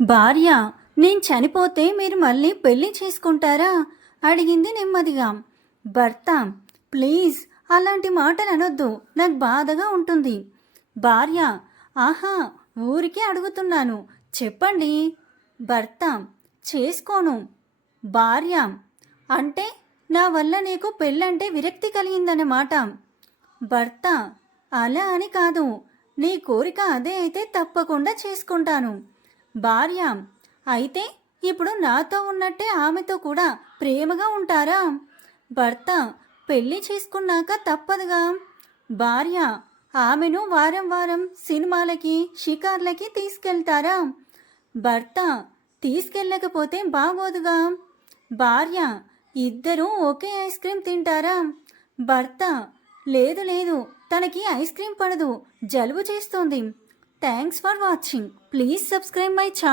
భార్య, నేను చనిపోతే మీరు మళ్ళీ పెళ్లి చేసుకుంటారా? అడిగింది నెమ్మదిగా. భర్త, ప్లీజ్ అలాంటి మాటలు అనొద్దు, నాకు బాధగా ఉంటుంది. భార్య, ఆహా, ఊరికే అడుగుతున్నాను, చెప్పండి. భర్త, చేసుకోను. భార్య, అంటే నా వల్ల నీకు పెళ్ళంటే విరక్తి కలిగిందన్నమాట. భర్త, అలా అని కాదు, నీ కోరిక అదే అయితే తప్పకుండా చేసుకుంటాను. భార్య, అయితే ఇప్పుడు నాతో ఉన్నట్టే ఆమెతో కూడా ప్రేమగా ఉంటారా? భర్త, పెళ్లి చేసుకున్నాక తప్పదుగా. భార్య, ఆమెను వారం వారం సినిమాలకి షికార్లకి తీసుకెళ్తారా? భర్త, తీసుకెళ్ళకపోతే బాగోదుగా. భార్య, ఇద్దరూ ఒకే ఐస్ క్రీమ్ తింటారా? భర్త, లేదు లేదు, తనకి ఐస్ క్రీమ్ పడదు, జలుబు చేస్తుంది. Thanks for watching. Please subscribe my channel.